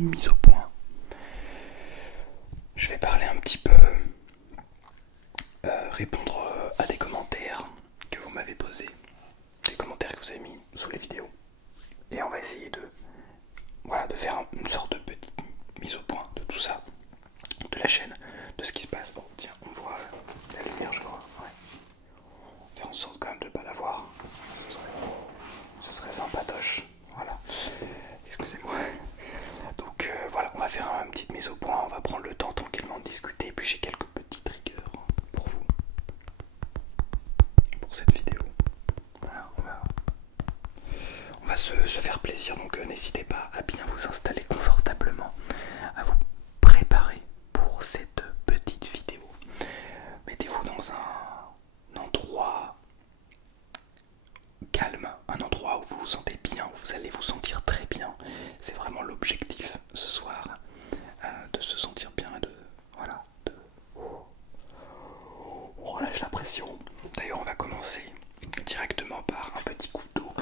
mise au point. Je vais parler un petit peu, répondre à des commentaires que vous m'avez posés, des commentaires que vous avez mis sous les vidéos. Et on va essayer de, voilà, de faire une sorte de petite mise au point de tout ça, de la chaîne, de ce qui se passe. Bon, tiens, on voit la lumière, je crois. Ouais. Faire en sorte quand même de ne pas la voir. Ce serait sympatoche. Voilà. Excusez-moi. Donc voilà, on va faire une petite mise au point. On va prendre le temps tranquillement de discuter. Puis j'ai quelques petits triggers pour vous, pour cette vidéo. Voilà, on va se faire plaisir. Donc n'hésitez pas à bien vous installer confortablement, à vous préparer pour cette petite vidéo. Mettez-vous dans un endroit calme, un endroit où vous vous sentez bien, où vous allez vous sentir très bien. C'est vraiment l'objectif ce soir, de se sentir bien et de, voilà, on relâche la pression. D'ailleurs on va commencer directement par un petit coup d'eau.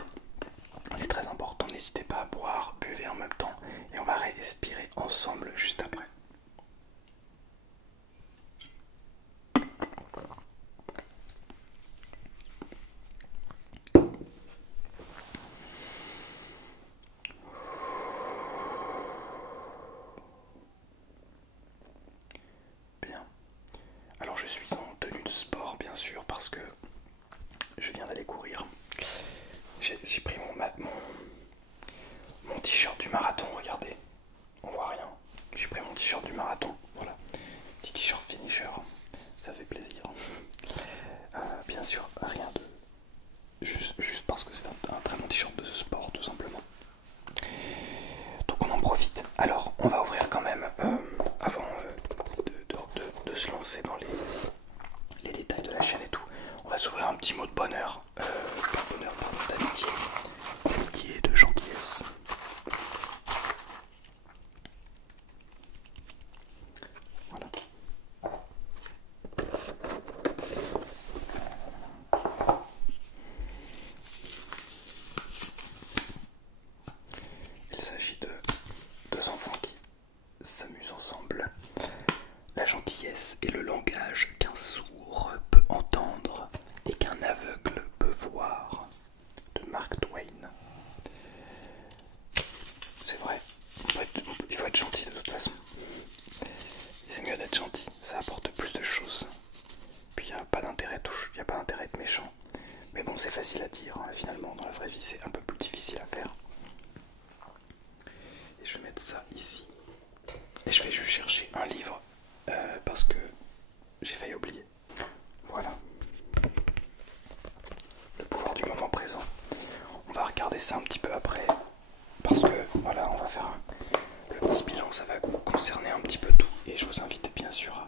C'est très important, n'hésitez pas à boire, buvez en même temps et on va respirer ensemble juste après. Bien. Alors je suis en tenue de sport bien sûr parce que je viens d'aller courir. J'ai pris mon t-shirt du marathon, regardez. On voit rien. J'ai pris mon t-shirt du marathon, voilà. Petit t-shirt finisher, ça fait plaisir. Bien sûr, rien de... Juste parce que c'est un très bon t-shirt de sport, tout simplement. Donc on en profite. Alors, on va ouvrir quand même, avant de se lancer dans les détails de la chaîne et tout, on va s'ouvrir un petit mot de bonheur. Pas de bonheur, pardon, d'amitié et de gentillesse. Voilà. Il s'agit de deux enfants qui s'amusent ensemble. La gentillesse est le langage qu'un sourd peut entendre et qu'un aveugle peut voir. De Mark Twain. C'est vrai, il faut être gentil de toute façon. C'est mieux d'être gentil, ça apporte plus de choses. Puis il n'y a pas d'intérêt il n'y a pas d'intérêt d'être méchant. Mais bon, c'est facile à dire, hein. Finalement, dans la vraie vie, c'est un peu plus difficile à faire. Et je vais mettre ça ici. Et je vais juste chercher un livre, parce que j'ai failli oublier. Voilà. Le pouvoir du moment présent. On va regarder ça un petit peu après. Parce que, voilà, on va faire le petit bilan. Ça va concerner un petit peu tout. Et je vous invite bien sûr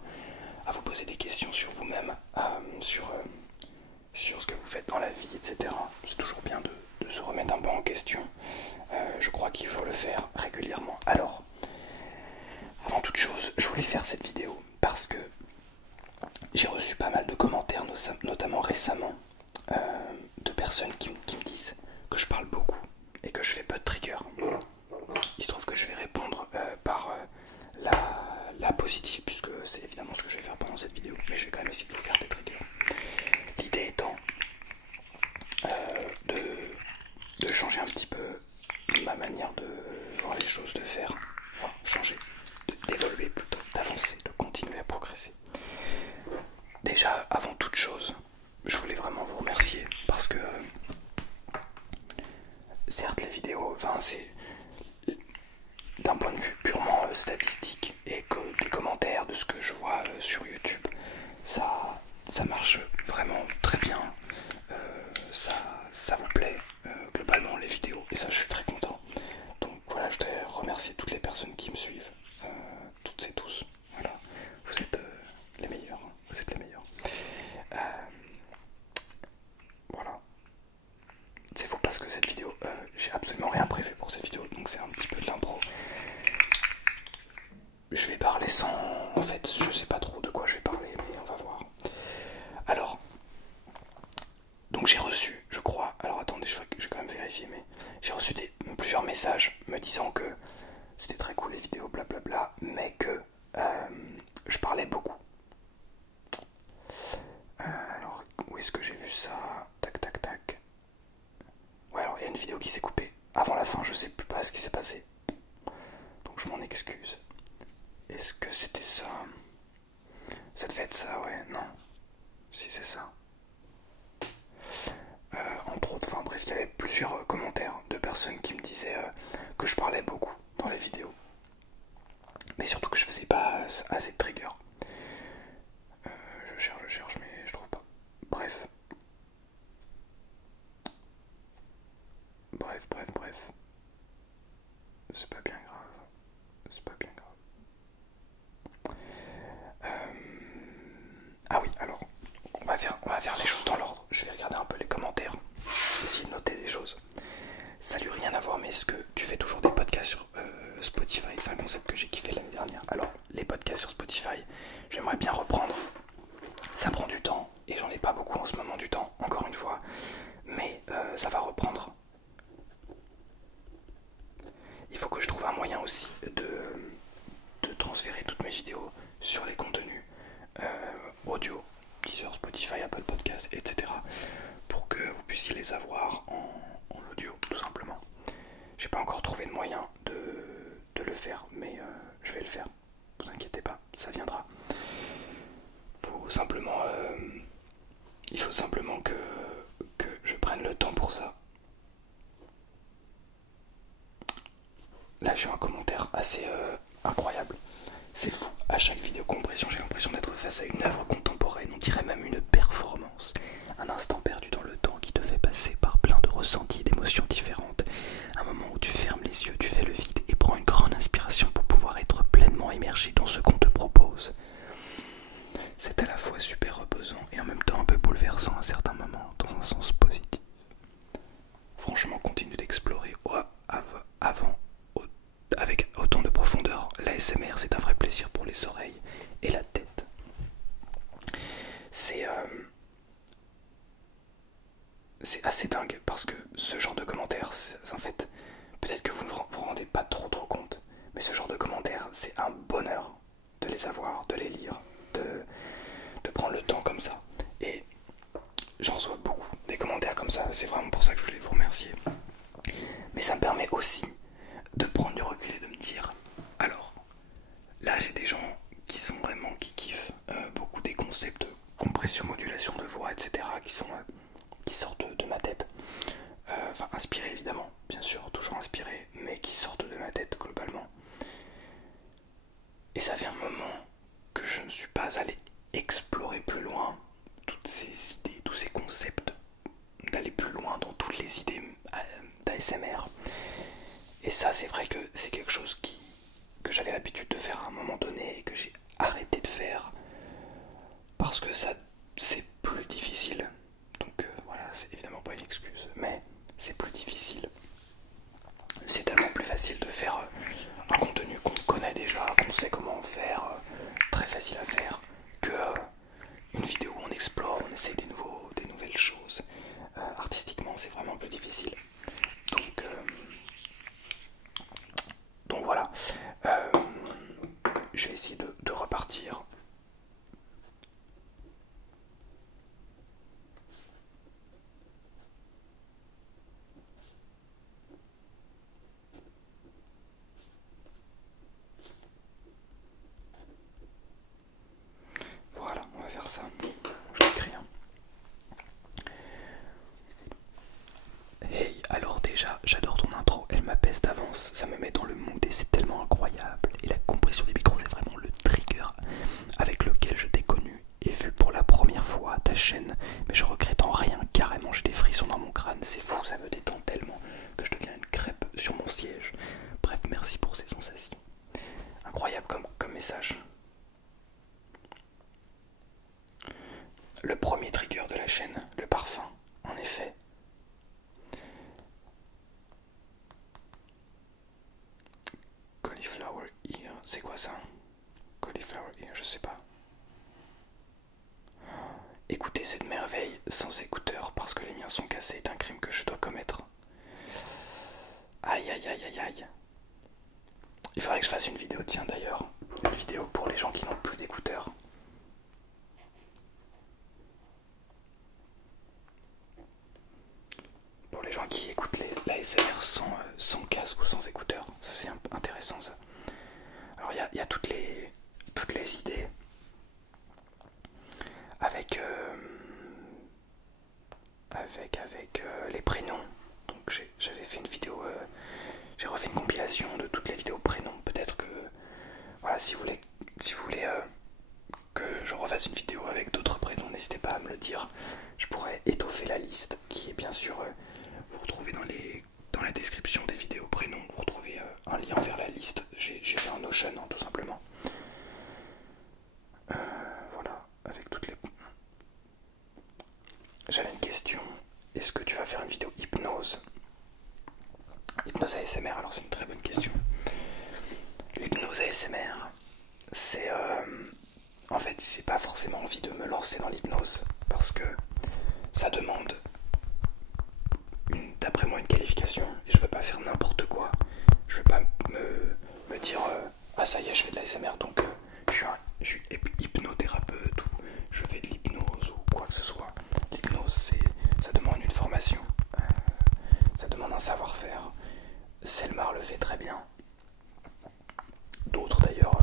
à vous poser des questions sur vous-même, sur ce que vous faites dans la vie, etc. C'est toujours bien de se remettre un peu en question. Je crois qu'il faut le faire régulièrement. Alors, avant toute chose, je voulais faire cette vidéo parce que j'ai reçu pas mal de commentaires, notamment récemment, de personnes qui me disent que je parle beaucoup et que je fais peu de triggers. Il se trouve que je vais répondre par la positive, puisque c'est évidemment ce que je vais faire pendant cette vidéo, mais je vais quand même essayer de faire des triggers. L'idée étant de changer un petit peu ma manière de voir les choses, de faire, enfin changer, d'évoluer plutôt, d'avancer, de continuer à progresser. Déjà, avant toute chose, je voulais vraiment vous remercier parce que certes les vidéos, enfin c'est d'un point de vue purement statistique et que des commentaires de ce que je vois sur YouTube, ça marche vraiment très bien. Ça vous plaît globalement les vidéos et ça je suis très content. Donc voilà, je voudrais remercier toutes les personnes qui me suivent, toutes et tous. Voilà, vous êtes les meilleurs, vous êtes les meilleurs. Voilà. C'est faux parce que cette vidéo, j'ai absolument rien prévu pour cette vidéo, donc c'est un petit peu de l'impro. Je vais parler sans... En fait, je sais pas trop de quoi je vais parler, mais on va voir. Alors, donc j'ai reçu, je crois... Alors attendez, je vais quand même vérifier, mais j'ai reçu plusieurs messages me disant que c'était très cool les vidéos Est-ce que c'était ça? Ça devait être ça, ouais, non. Si c'est ça. Entre autres, enfin bref, il y avait plusieurs commentaires de personnes qui me disaient que je parlais beaucoup dans les vidéos. Mais surtout que je faisais pas assez de trigger. Je cherche, mais je trouve pas. Bref. Bref. C'est pas bien grave. C'est pas bien grave. Ah oui, alors, on va faire les choses dans l'ordre. Je vais regarder un peu les commentaires, essayer de noter des choses. Salut, rien à voir, mais est-ce que tu fais toujours des podcasts sur Spotify? C'est un concept que j'ai kiffé l'année dernière. Alors, les podcasts sur Spotify, j'aimerais bien reprendre. Ça prend du temps, et j'en ai pas beaucoup en ce moment du temps, encore une fois. Mais ça va reprendre. Il faut que je trouve un moyen aussi de transférer toutes mes vidéos sur les contenus audio, Deezer, Spotify, Apple Podcast, etc. pour que vous puissiez les avoir en audio, tout simplement. J'ai pas encore trouvé de moyen de le faire, mais je vais le faire. Vous inquiétez pas, ça viendra. Il faut simplement que je prenne le temps pour ça. Là j'ai un commentaire assez incroyable. C'est fou, à chaque vidéo compression j'ai l'impression d'être face à une œuvre contemporaine, on dirait même une performance. Un instant perdu dans le temps qui te fait passer par plein de ressentis et d'émotions différentes. Un moment où tu fermes les yeux, tu fais le vide et prends une grande inspiration pour pouvoir être pleinement immergé dans ce qu'on te propose. C'est à la fois super reposant et en même temps un peu bouleversant à certains moments, dans un sens positif. Franchement, continue d'explorer avec autant de profondeur. L'ASMR, c'est un vrai plaisir pour les oreilles et la tête. C'est assez dingue parce que ce genre de commentaires, en fait, peut-être que vous ne vous rendez pas trop compte, mais ce genre de commentaires, c'est un bonheur de les avoir, de les lire, de prendre le temps comme ça. Et j'en reçois beaucoup des commentaires comme ça, c'est vraiment pour ça que je voulais vous remercier. Mais ça me permet aussi de prendre du recul et de me dire, alors, là j'ai des gens qui kiffent beaucoup des concepts de compression, modulation de voix, etc. qui sortent de ma tête. Enfin, inspirés évidemment, bien sûr, toujours inspirés, mais qui sortent de ma tête globalement. Et ça fait un moment que je ne suis pas allé explorer plus loin toutes ces idées, tous ces concepts, d'aller plus loin dans toutes les idées d'ASMR. Et ça, c'est vrai que c'est quelque chose que j'avais l'habitude de faire à un moment donné et que j'ai arrêté de faire parce que ça, c'est plus difficile. Donc voilà, c'est évidemment pas une excuse, mais c'est plus difficile. C'est tellement plus facile de faire un contenu qu'on connaît déjà, qu'on sait comment faire, très facile à faire, que une vidéo où on explore, on essaye des nouvelles choses. Artistiquement, c'est vraiment plus difficile. Donc voilà. Je vais essayer de repartir. Voilà, on va faire ça. Je l'écris. Hey, alors déjà, j'adore ton intro, elle m'apaise d'avance, ça me met dans le mood et c'est tellement incroyable. Et la compression des micros, c'est vraiment le trigger avec lequel je t'ai connu et vu pour la première fois ta chaîne. Mais je regrette en rien, carrément j'ai des frissons dans mon crâne, c'est fou, ça me détend tellement que je deviens une crêpe sur mon siège. Bref, merci pour ces sensations. Incroyable comme message. Le premier trigger de la chaîne, le parfum, en effet. Cauliflower ear, c'est quoi ça? Cauliflower ear, je sais pas. Écouter cette merveille sans écouteurs parce que les miens sont cassés est un crime que je dois commettre. Aïe aïe aïe aïe aïe. Il faudrait que je fasse une vidéo, tiens d'ailleurs. Une vidéo pour les gens qui n'ont plus d'écouteurs. Pour les gens qui écoutent l'ASMR sans casque ou sans écouteurs. Ça c'est intéressant ça. Alors il y a toutes les si vous voulez que je refasse une vidéo avec d'autres prénoms, n'hésitez pas à me le dire. Je pourrais étoffer la liste qui est bien sûr, vous retrouvez dans la description des vidéos prénoms, vous retrouvez un lien vers la liste. J'ai fait un Notion tout simplement. Voilà, avec toutes les... J'avais une question. Est-ce que tu vas faire une vidéo hypnose? Hypnose ASMR, alors c'est une très bonne question. L'hypnose ASMR, c'est... En fait, j'ai pas forcément envie de me lancer dans l'hypnose parce que ça demande, d'après moi, une qualification. Et je veux pas faire n'importe quoi. Je veux pas me dire ah ça y est, je fais de l'ASMR donc je suis hypnothérapeute ou je fais de l'hypnose ou quoi que ce soit. L'hypnose, ça demande une formation, ça demande un savoir-faire. Selmar le fait très bien. D'autres d'ailleurs,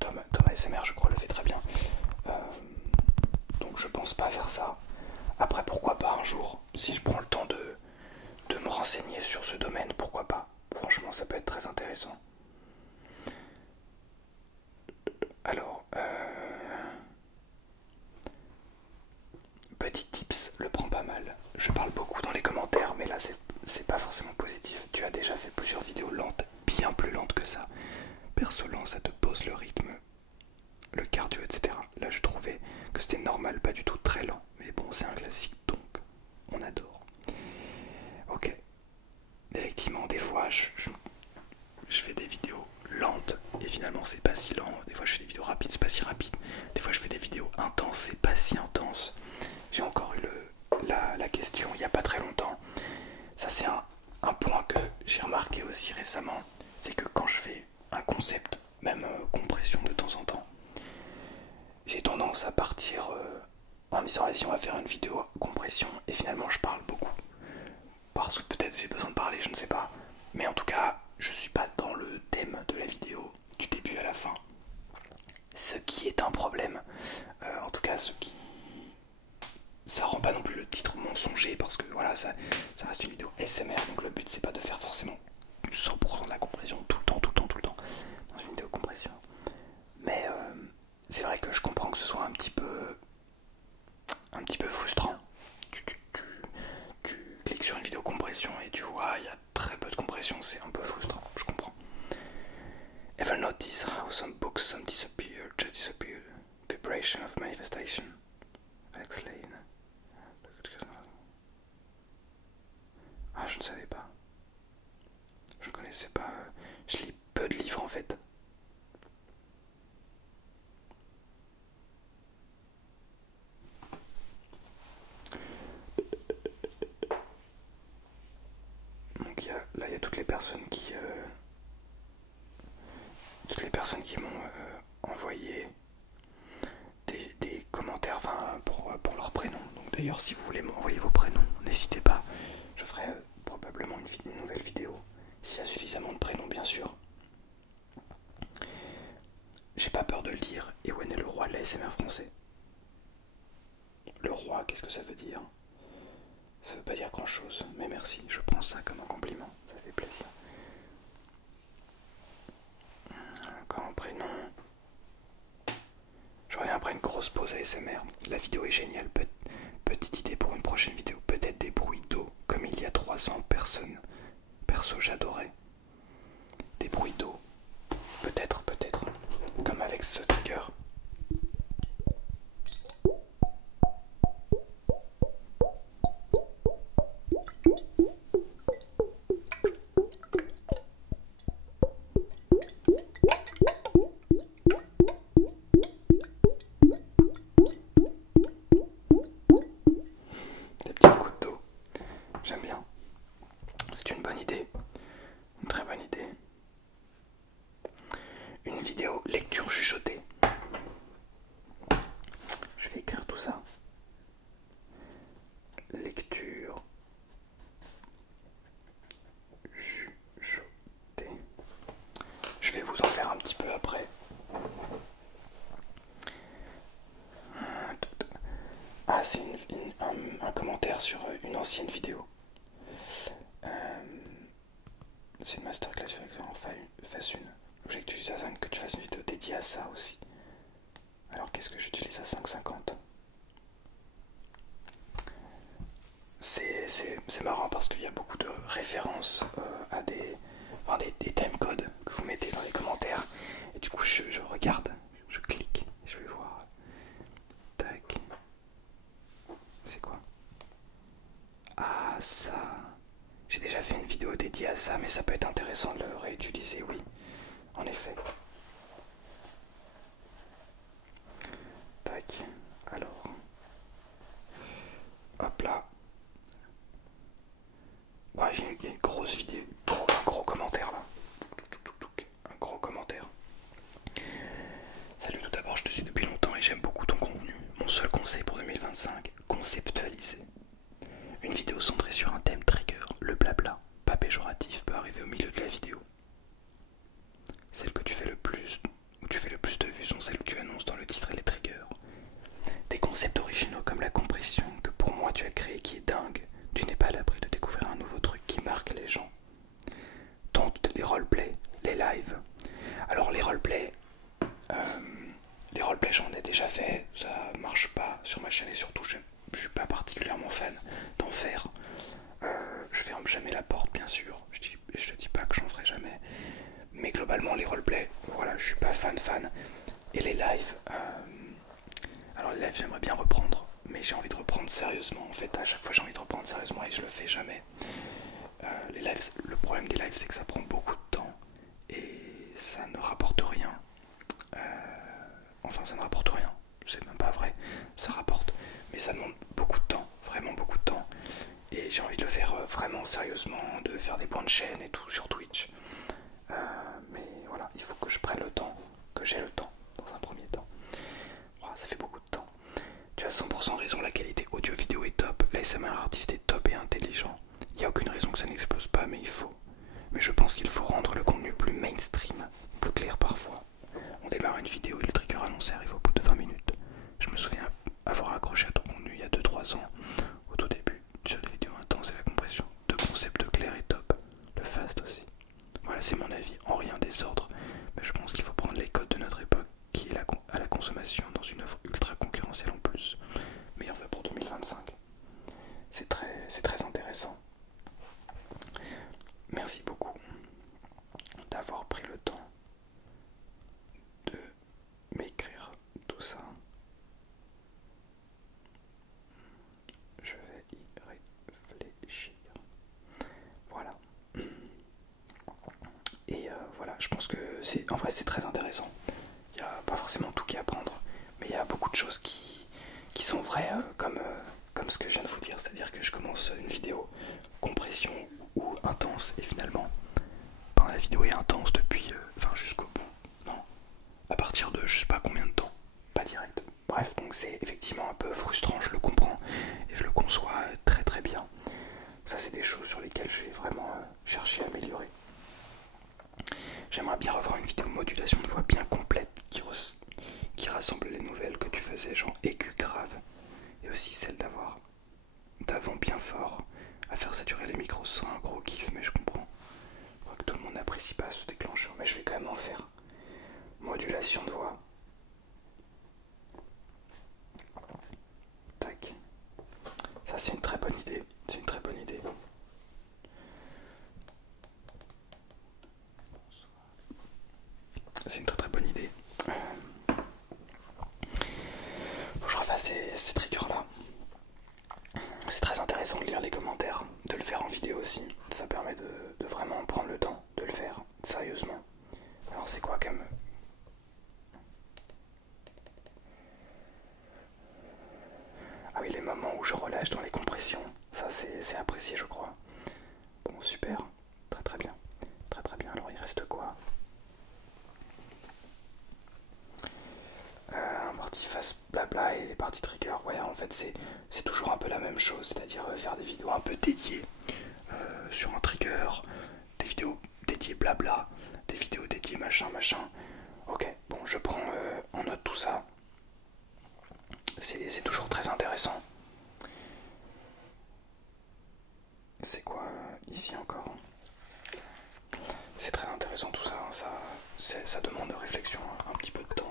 Tom ASMR je crois le fait très bien. Donc je pense pas faire ça. Après pourquoi pas un jour, si je prends le temps de me renseigner sur ce domaine, pourquoi pas. Franchement ça peut être très intéressant. Alors, petit tips, le prends pas mal. Je parle beaucoup dans les commentaires, mais là c'est pas forcément positif. Tu as déjà fait plusieurs vidéos lentes, bien plus lentes que ça. Perso lent, ça te pose le rythme, le cardio, etc. Là je trouvais que c'était normal, pas du tout très lent. Mais bon, c'est un classique, donc on adore. Ok. Effectivement, des fois je fais des vidéos lentes et finalement c'est pas si lent. Des fois je fais des vidéos rapides, c'est pas si rapide. Des fois je fais des vidéos intenses, c'est pas si intense. J'ai encore eu la question il y a pas très longtemps. Ça c'est un point que j'ai remarqué aussi récemment, c'est que quand je fais un concept, même compression de temps en temps, j'ai tendance à partir en me disant si on va faire une vidéo compression et finalement je parle beaucoup. Parce que peut-être j'ai besoin de parler, je ne sais pas. Mais en tout cas, je suis pas dans le thème de la vidéo du début à la fin. Ce qui est un problème. En tout cas, ça rend pas non plus le titre mensonger parce que voilà, ça reste une vidéo SMR. Donc le but c'est pas de faire forcément 100% de la compression tout le temps dans une vidéo compression. Mais c'est vrai que je comprends que ce soit un petit peu frustrant. Tu cliques sur une vidéo compression et tu vois il y a très peu de compression, c'est un peu frustrant, je comprends. Ever notice how some books some disappear, just disappear, vibration of manifestation. Alex Lane. Ah, je ne savais pas. Je ne connaissais pas. Je lis peu de livres en fait. Donc là il y a toutes les personnes qui m'ont envoyé des commentaires, enfin pour leur prénom. Donc d'ailleurs si vous voulez m'envoyer vos prénoms, n'hésitez pas. Je ferai probablement une nouvelle vidéo s'il y a suffisamment de prénoms bien sûr. J'ai pas peur de le dire. Ewen est le roi de l'ASMR français. Le roi, qu'est-ce que ça veut dire? Ça veut pas dire grand chose, mais merci, je prends ça comme un compliment, ça fait plaisir. Encore un prénom. Je reviens après une grosse pause ASMR. La vidéo est géniale. Petite idée pour une prochaine vidéo. Peut-être des bruits d'eau, comme il y a 3 ans, perso j'adorais. Des bruits d'eau. Peut-être. Comme avec ce trigger. Des petites gouttes d'eau. J'aime bien. C'est une bonne idée. Une très bonne idée. Une vidéo lecture chuchotée. Je vais écrire tout ça. Lecture chuchotée. Je vais vous en faire un petit peu après. Ah, c'est un commentaire sur une ancienne vidéo. C'est une masterclass en phase 1. L'objectif du design, que tu fasses une vidéo dédiée à ça aussi. Alors qu'est-ce que j'utilise à 5,50? C'est marrant parce qu'il y a beaucoup de références à des timecodes que vous mettez dans les commentaires. Et du coup je regarde, je clique, je vais voir. Tac. C'est quoi? Ah ça. J'ai déjà fait une vidéo dédiée à ça, mais ça peut être intéressant de le réutiliser, oui. En effet. Tac. Alors. Hop là. Ouais, j'ai une grosse vidéo, un gros commentaire là. Un gros commentaire. Salut, tout d'abord, je te suis depuis longtemps et j'aime beaucoup ton contenu. Mon seul conseil pour 2025, conceptualiser. Une vidéo centrée sur un thème trigger, le blabla, pas péjoratif, peut arriver au milieu de la vidéo. Celles que tu fais le plus, où tu fais le plus de vues sont celles que tu annonces dans le titre et les triggers. Des concepts originaux comme la compression que pour moi tu as créé qui est dingue, tu n'es pas à l'abri de découvrir un nouveau truc qui marque les gens. Donc les roleplays, les lives. Alors les roleplays j'en ai déjà fait, ça marche pas sur ma chaîne et surtout je suis pas particulièrement fan d'en faire. Je ferme jamais la porte bien sûr, je te dis pas que j'en ferai jamais. Mais globalement les roleplays, voilà, je suis pas fan. Et les lives, alors les lives j'aimerais bien reprendre, mais j'ai envie de reprendre sérieusement en fait. À chaque fois j'ai envie de reprendre sérieusement et je le fais jamais. Les lives, le problème des lives c'est que ça prend beaucoup de temps et ça ne rapporte rien. Enfin ça ne rapporte rien, c'est même pas vrai, ça rapporte, mais ça demande beaucoup de temps, vraiment beaucoup de temps. Et j'ai envie de le faire vraiment sérieusement, de faire des points de chaîne et tout sur Twitch. Mais voilà, il faut que je prenne le temps, que j'ai le temps dans un premier temps. Voilà, ça fait beaucoup de temps. Tu as 100% raison, la qualité audio-vidéo est top, l'ASMR artiste est top et intelligent. Il n'y a aucune raison que ça n'explose pas, mais il faut. Mais je pense qu'il faut rendre le contenu plus mainstream, plus clair parfois. On démarre une vidéo et le trigger annoncé arrive au bout de 20 minutes. Je me souviens avoir accroché à ton contenu il y a 2-3 ans, au tout début, sur les vidéos intenses et la compression. Deux concepts clairs et top. Le fast aussi. Voilà, c'est mon avis, en rien désordre, mais je pense qu'il faut prendre les codes de notre époque, qui est à la consommation dans une offre ultra concurrentielle en plus. Meilleur vœu pour 2025. C'est très intéressant. Merci beaucoup d'avoir pris le temps de m'écrire tout ça. Je vais y réfléchir. Voilà. Et voilà, je pense que en vrai c'est très intéressant. Il n'y a pas forcément tout qui à prendre, mais il y a beaucoup de choses qui sont vraies comme ce que je viens de vous dire. C'est-à-dire que je commence une vidéo compression ou intense et finalement la vidéo est intense depuis jusqu'au bout. Non, à partir de je sais pas combien de temps, pas direct. Bref, donc c'est effectivement un peu frustrant, je le comprends et je le conçois très bien. Ça c'est des choses sur lesquelles je vais vraiment chercher à améliorer. J'aimerais bien revoir une vidéo modulation de voix bien complète qui rassemble les nouvelles que tu faisais, genre aigu grave, et aussi celle d'avant bien fort. À faire saturer les micros ce sera un gros kiff, mais je comprends. Je crois que tout le monde n'apprécie pas ce déclencheur, mais je vais quand même en faire. Modulation de voix. Tac. Ça c'est une très bonne idée. C'est une très bonne idée. C'est une très bonne idée. Faut que je refasse ces triggers là. C'est très intéressant de lire les commentaires, de le faire en vidéo aussi. Ça permet de vraiment prendre le temps de le faire sérieusement. Alors c'est quoi comme... Ah oui, les moments où je relâche dans les compressions, ça c'est apprécié je crois. Bon super, très bien. Très bien, alors il reste quoi? Partie face blabla et les parties trigger. Ouais, en fait c'est toujours un peu la même chose, c'est-à-dire faire des vidéos un peu dédiées sur un trigger, des vidéos dédiées blabla, des vidéos dédiées machin. Ok, bon, je prends en note tout ça. C'est toujours très intéressant. C'est quoi ici encore? C'est très intéressant tout ça, ça demande de réflexion, un petit peu de temps.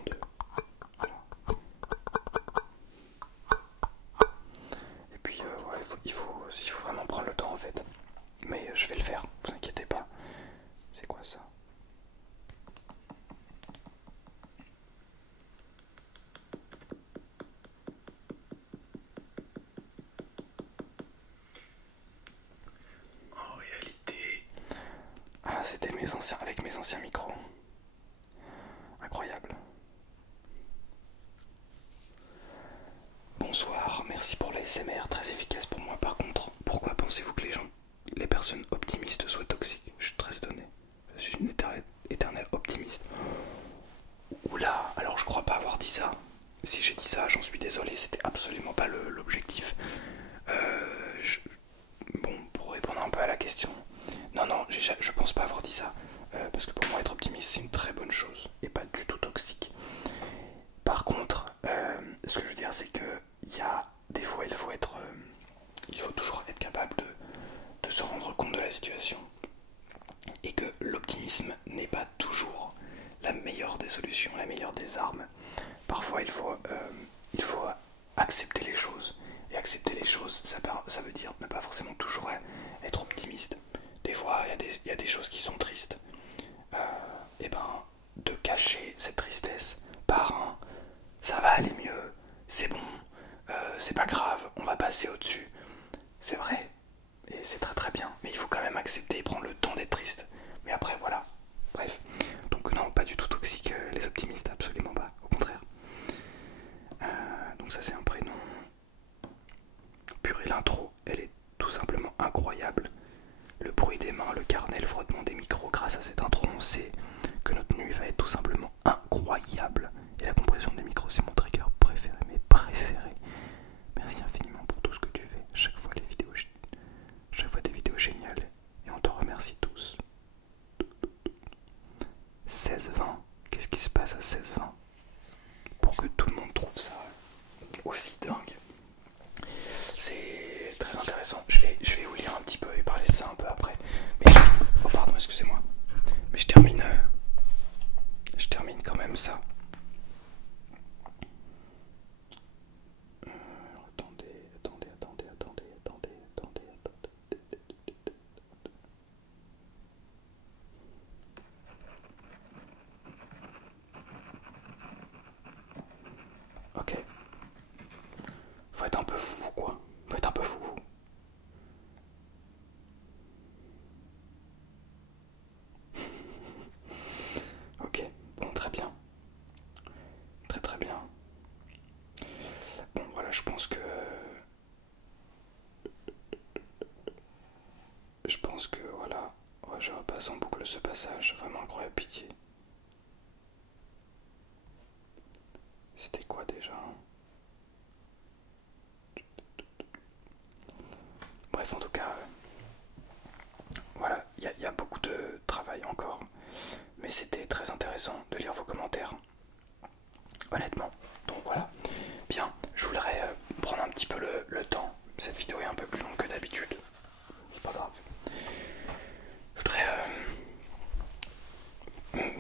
avec mes anciens micros. Incroyable. Bonsoir, merci pour l'ASMR, très efficace pour moi. Par contre, pourquoi pensez-vous que les personnes optimistes soient toxiques? Je suis très étonné. Je suis une éternelle optimiste. Oula, alors je crois pas avoir dit ça. Si j'ai dit ça, j'en suis désolé, c'était absolument pas l'objectif. Bon, pour répondre un peu à la question, non, je pense pas avoir dit ça. Parce que pour moi, être optimiste, c'est une très bonne chose et pas du tout toxique. Par contre, ce que je veux dire, c'est que il y a des fois, il faut toujours être capable de se rendre compte de la situation et que l'optimisme n'est pas toujours la meilleure des solutions, la meilleure des armes. Parfois, il faut accepter les choses. Et accepter les choses, ça veut dire ne pas forcément toujours être optimiste. Des fois, il y a des choses qui sont tristes. Et ben, de cacher cette tristesse par un ça va aller mieux, c'est bon, c'est pas grave, on va passer au-dessus. C'est vrai, et c'est très très bien, mais il faut quand même accepter et prendre le temps d'être triste. Mais après, voilà. Bref, donc non, pas du tout toxique, les optimistes, absolument pas, au contraire. Donc ça c'est un prénom. Purée, l'intro, elle est tout simplement incroyable. Le bruit des mains, le carnet, le frottement des micros, grâce à cette intro, on sait que notre nuit va être tout simplement incroyable. Et la compression des micros, c'est mon trigger préféré, mes préférés. Merci infiniment pour tout ce que tu fais. Chaque fois des vidéos géniales. Et on te remercie tous. 16-20. Qu'est-ce qui se passe à 16-20 pour que tout le monde trouve ça aussi dingue? C'est très intéressant. Je vais vous lire un petit peu et parler de ça un peu après. Mais oh pardon, excusez-moi. Mais je termine quand même ça. Attendez. Ok. Faut être un peu fou, quoi. Faut être un peu fou. Ok, bon, très bien. Très bien. Bon, voilà, je pense que voilà. Ouais, je repasse en boucle ce passage. Vraiment incroyable, pitié. C'était quoi déjà? Bref, en tout cas, voilà, il y a beaucoup de travail encore. Mais c'était très intéressant de lire vos commentaires. Honnêtement. Donc voilà. Bien, je voudrais prendre un petit peu le temps. Cette vidéo est un peu plus longue que d'habitude. C'est pas grave. Je voudrais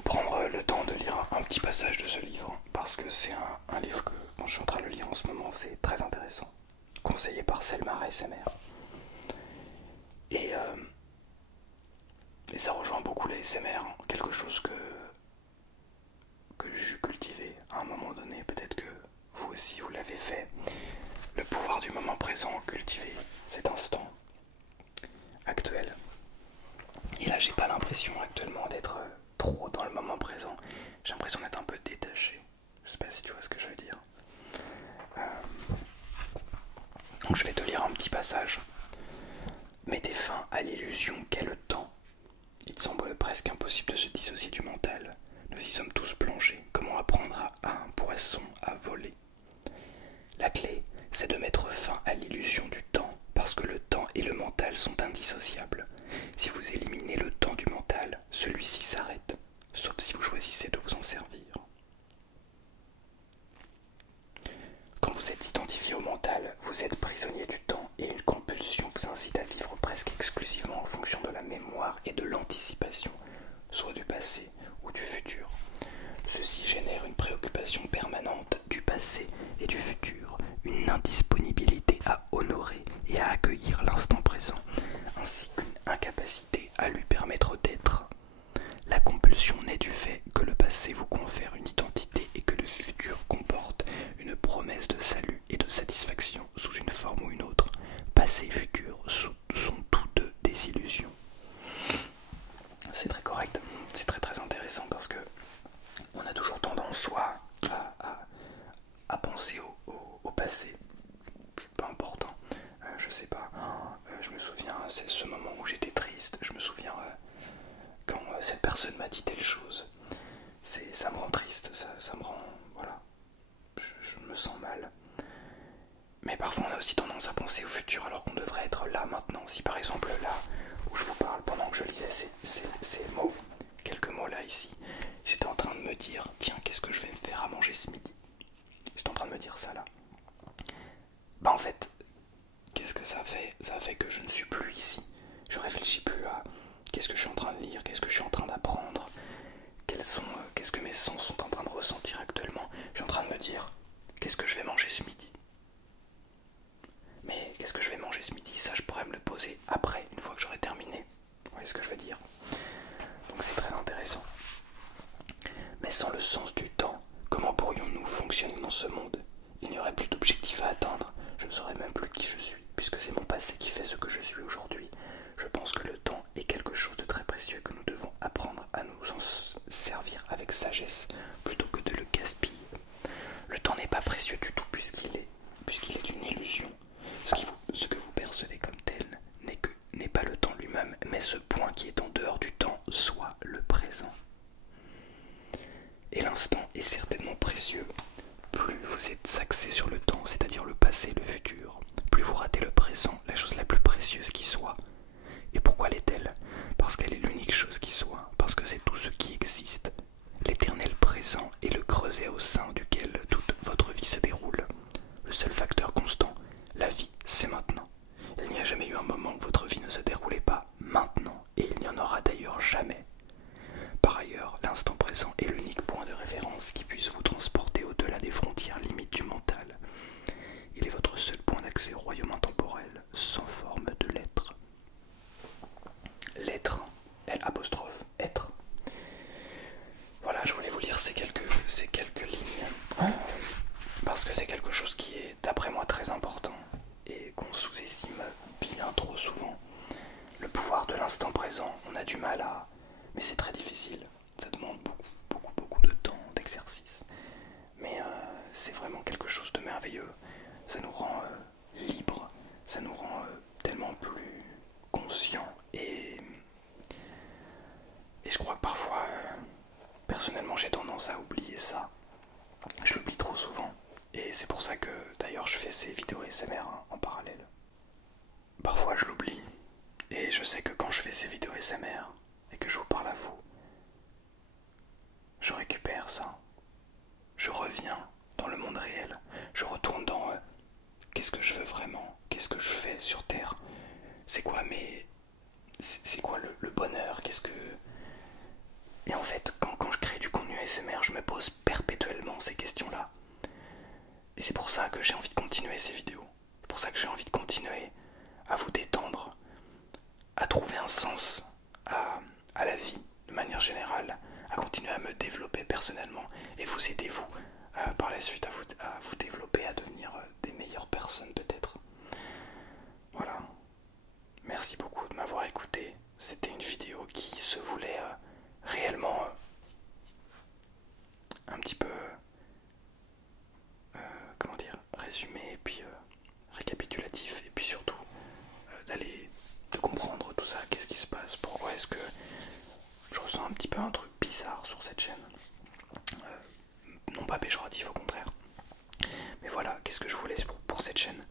prendre le temps de lire un petit passage de ce livre. Parce que c'est un livre que quand je suis en train de le lire en ce moment, c'est très intéressant. Conseillé par Selma ASMR. Et ça rejoint beaucoup les ASMR. Quelque chose que j'ai cultivé à un moment donné. Peut-être que vous aussi vous l'avez fait. Le pouvoir du moment présent, cultiver cet instant actuel. Et là j'ai pas l'impression actuellement d'être trop dans le moment présent. J'ai l'impression d'être un peu détaché. Je sais pas si tu vois ce que je veux dire. Donc je vais te lire un petit passage. Mettez fin à l'illusion qu'est le temps. Il semble presque impossible de se dissocier du mental. Nous y sommes tous plongés. Comment apprendre à un poisson à voler? La clé, c'est de mettre fin à l'illusion du temps, parce que le temps et le mental sont indissociables. Si vous éliminez le temps du mental, celui-ci s'arrête, sauf si vous choisissez de vous en servir. Quand vous êtes identifié au mental, vous êtes prisonnier du temps et une compulsion vous incite à vivre presque exclusivement en fonction de la mémoire et de l'anticipation, soit du passé ou du futur. Ceci génère une préoccupation permanente du passé et du futur, une indisponibilité à honorer et à accueillir l'instant présent, ainsi qu'une incapacité à lui permettre d'être. La compulsion naît du fait que le passé vous confère une identité et que le futur comporte une promesse de salut et de satisfaction sous une forme ou une autre. Passé et futur sont tous deux des illusions. C'est très correct. personne m'a dit telle chose. Ça me rend triste, ça me rend... Voilà, je me sens mal. Mais parfois on a aussi tendance à penser au futur alors qu'on devrait être là maintenant. Si par exemple là où je vous parle pendant que je lisais ces mots, quelques mots là ici, j'étais en train de me dire tiens, qu'est-ce que je vais me faire à manger ce midi. J'étais en train de me dire ça là. Bah en fait, qu'est-ce que ça fait? Ça fait que je ne suis plus ici. Je réfléchis plus à qu'est-ce que je suis en train de lire, qu'est-ce que je suis en train d'apprendre, qu'est-ce que mes sens sont en train de ressentir actuellement. Je suis en train de me dire qu'est-ce que je vais manger ce midi. Mais qu'est-ce que je vais manger ce midi? Ça, je pourrais me le poser après, une fois que j'aurai terminé. Vous voyez ce que je veux dire? Donc c'est très intéressant. Mais sans le sens du temps, comment pourrions-nous fonctionner dans ce monde? Il n'y aurait plus d'objectifs à atteindre. Je ne saurais même plus qui je suis, puisque c'est mon passé qui fait ce que je suis aujourd'hui. Je pense que le temps est quelque chose de très précieux que nous devons apprendre à nous en servir avec sagesse, plutôt que de le gaspiller. Le temps n'est pas précieux du tout puisqu'il est une illusion. Ce que vous percevez comme tel n'est pas le temps lui-même, mais ce point qui est en dehors du temps, soit le présent. Et l'instant est certainement précieux. Plus vous êtes axé sur le temps, c'est-à-dire le passé et le futur, plus vous ratez le présent, la chose la plus précieuse qui soit. Et pourquoi l'est-elle? Parce qu'elle est l'unique chose qui soit, parce que c'est tout ce qui existe. L'éternel présent est le creuset au sein duquel toute votre vie se déroule. Le seul facteur constant, la vie, c'est maintenant. Il n'y a jamais eu un moment où votre vie ne se déroulait pas maintenant, et il n'y en aura d'ailleurs jamais. Par ailleurs, l'instant présent est l'unique point de référence qui puisse vous transporter au-delà des frontières limites du mental. Il est votre seul point d'accès au royaume intemporel, sans forme de l'être. L'être, L', être. Voilà, je voulais vous lire ces quelques lignes, parce que c'est quelque chose qui est, d'après moi, très important, et qu'on sous-estime bien trop souvent. Le pouvoir de l'instant présent, on a du mal à... Mais c'est très difficile, ça demande beaucoup de temps, d'exercice. Mais c'est vraiment quelque chose de merveilleux. Ça nous rend libres, ça nous rend tellement plus conscients. Et je crois que parfois, personnellement, j'ai tendance à oublier ça. Je l'oublie trop souvent. Et c'est pour ça que d'ailleurs je fais ces vidéos ASMR en parallèle. Parfois je l'oublie. Et je sais que quand je fais ces vidéos ASMR et que je vous parle à vous, je récupère ça. Je reviens dans le monde réel. Je retourne dans qu'est-ce que je veux vraiment? Qu'est-ce que je fais sur Terre? C'est quoi le bonheur? Qu'est-ce que... Et en fait, quand je crée du contenu ASMR, je me pose perpétuellement ces questions-là. Et c'est pour ça que j'ai envie de continuer ces vidéos. C'est pour ça que j'ai envie de continuer à vous détendre, à trouver un sens à la vie de manière générale, à continuer à me développer personnellement et vous aider vous par la suite à vous développer, à devenir des meilleures personnes peut-être. Voilà. Merci beaucoup de m'avoir écouté. C'était une vidéo qui se voulait réellement un petit peu comment dire, résumé et puis récapitulatif, et puis surtout de comprendre tout ça, qu'est-ce qui se passe, pourquoi est-ce que je ressens un petit peu un truc bizarre sur cette chaîne, non pas péjoratif, au contraire. Mais voilà, qu'est-ce que je voulais pour cette chaîne.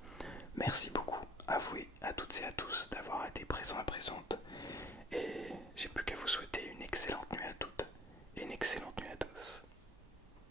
Merci beaucoup à vous et à toutes et à tous d'avoir été présents à présent